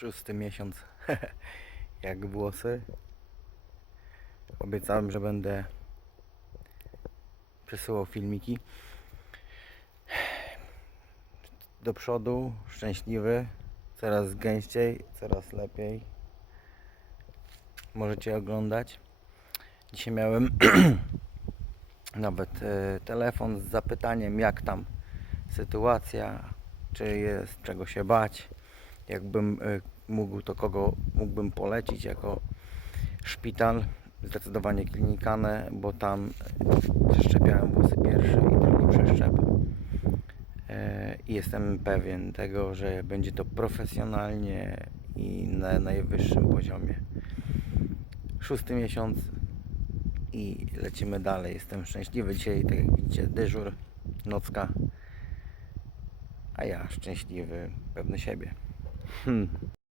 Szósty miesiąc. Jak włosy. Obiecałem, że będę przesyłał filmiki. Do przodu, szczęśliwy, coraz gęściej, coraz lepiej. Możecie oglądać. Dzisiaj miałem nawet e, telefon z zapytaniem, jak tam sytuacja, czy jest czego się bać. Jakbym e, mógł, to kogo mógłbym polecić jako szpital. Zdecydowanie klinikanę, bo tam e, przeszczepiałem włosy pierwszy i drugi przeszczep. E, I jestem pewien tego, że będzie to profesjonalnie i na najwyższym poziomie. Szósty miesiąc i lecimy dalej. Jestem szczęśliwy dzisiaj, tak jak widzicie, dyżur, nocka, a ja szczęśliwy, pewny siebie. Hmm.